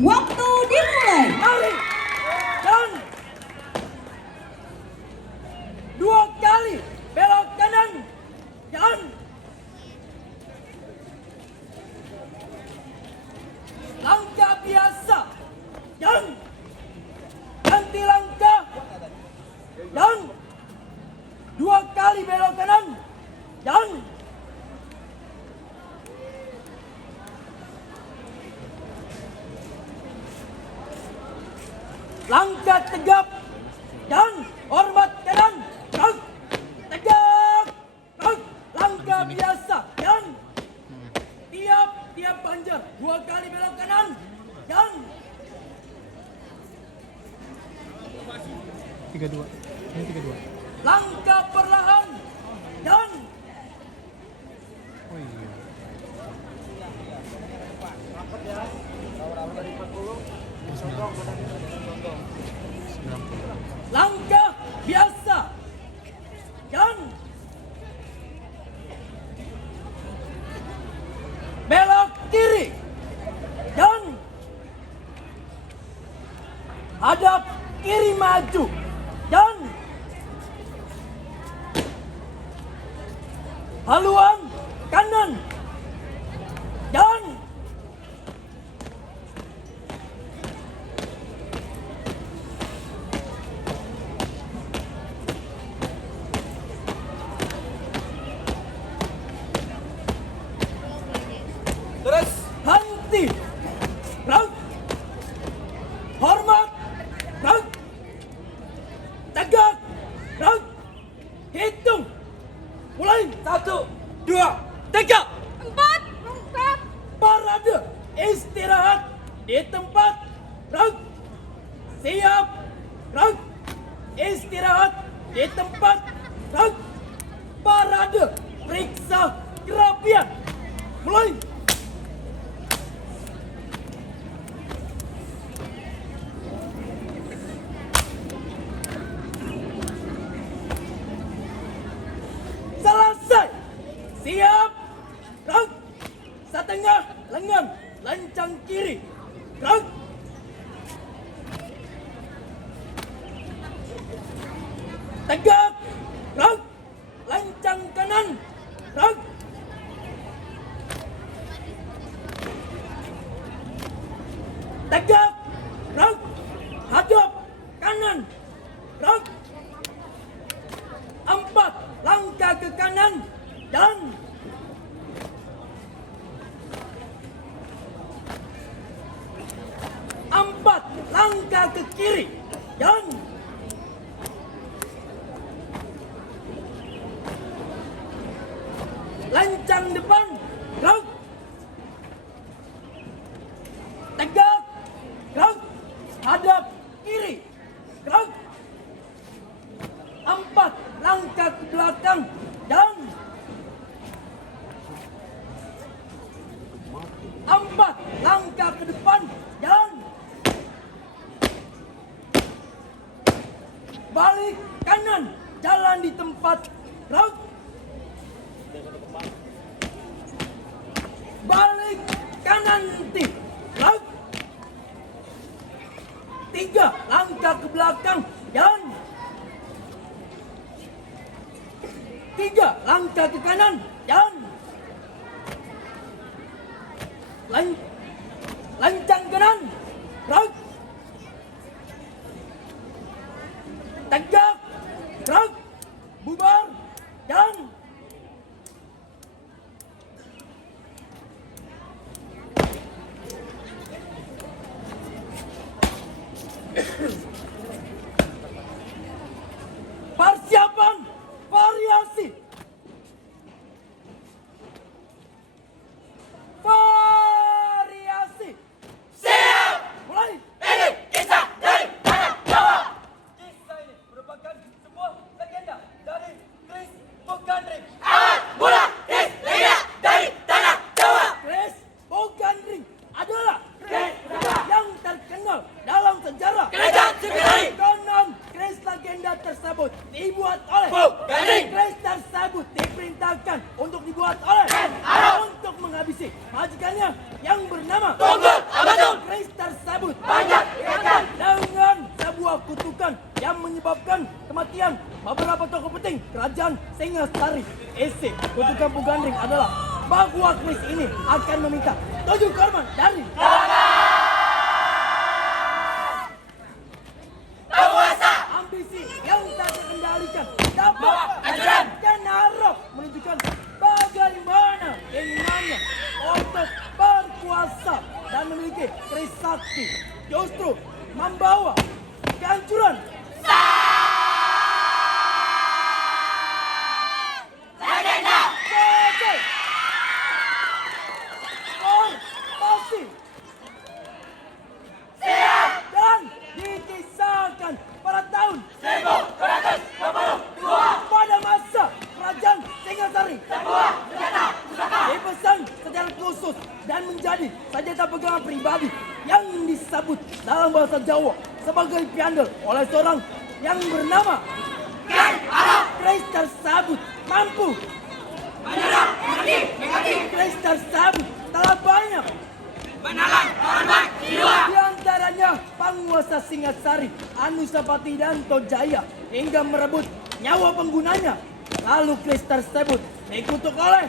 Waktu dimulai. Lari. Dan 2 kali belok kanan. Dan langkah biasa. Dan ganti langkah. Dan 2 kali belok kanan. Dan langkah tegap dan hormat kanan. Gerak. Tegap. Gerak. Langkah biasa dan tiap panjang 2 kali belok kanan. Dan 32. Ini 32. langkah perlahan dan Oh iya. langkah biasa dan belok kiri dan hadap kiri maju dan haluan kanan dan Terus. henti. Gerak. Hormat. Gerak. Tegak. Gerak. Hitung. Mulai. 1, 2, 3. 4. Lengkap. Parade. Istirahat di tempat. Gerak. Siap. Gerak. Istirahat di tempat. Gerak. Parade. Periksa kerapian. Mulai. Selesai. Siap. Gerak. Setengah lengan. Lencang kiri. Gerak. Tegak. Gerak. Lencang kanan. Gerak. Tegak. Gerak. Hadap kanan. Gerak. 4 langkah ke kanan dan 4 langkah ke kiri dan lencang depan. Gerak. Tegak. Gerak. Hadap kiri. Gerak. 4 langkah ke belakang dan 4 langkah ke depan dan balik kanan. Jalan di tempat. Gerak. Balik kanan nanti. Gerak. 3 langkah ke belakang dan 3 langkah ke kanan dan lencang kanan. Gerak. Tegak. Gerak. Bubar dan persiapan variasi. Variasi. Siap. Mulai. Sabut banyak dengan sebuah kutukan yang menyebabkan kematian beberapa tokoh penting kerajaan Singasari. Isi kutukan Pu Gandring adalah bahwa Chris ini akan meminta 7 korban dari ambisi yang tak terkendalikan dapat ajaran dan harap menunjukkan bagaimana keinginannya untuk berkuasa dan memiliki Trisakti justru membawa kehancuran. Selesai. Formasi dan dikisahkan pada tahun 1222 pada masa kerajaan Singasari. Dipesan secara khusus dan menjadi senjata pegangan pribadi yang disebut dalam bahasa Jawa sebagai piandel oleh seorang yang bernama Chris tersebut mampu Chris tersebut telah banyak Menelan korban jiwa. di antaranya penguasa Singasari, Anusapati dan Tojaya hingga merebut nyawa penggunanya. Lalu Chris tersebut dikutuk oleh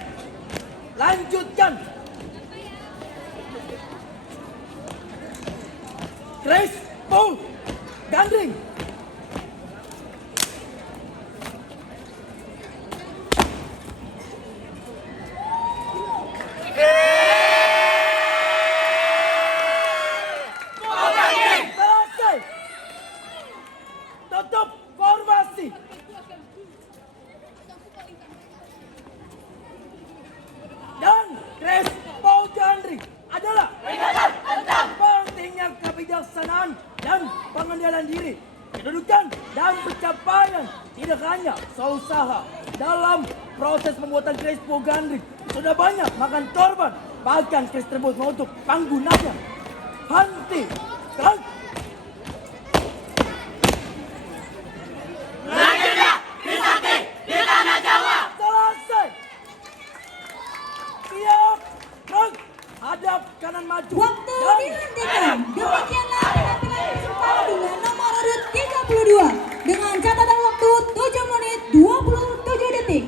lanjutkan Chris Pu Gandring. Selesai. Tutup formasi. Dan Chris Pu Gandring adalah pentingnya kebijaksanaan dan pengendalian diri, kedudukan dan pencapaian tidak hanya seusaha. Dalam proses pembuatan Chris Pu Gandring sudah banyak makan korban, bahkan Chris tersebut mengutuk penggunanya. Henti. Lahirnya Trisakti di tanah Jawa. Selesai. Siap. Gerak. Hadap kanan maju. Waktu Dan dihentikan. Demikianlah penampilan peserta dengan nomor urut 32 dengan catatan waktu 7 menit 27 detik.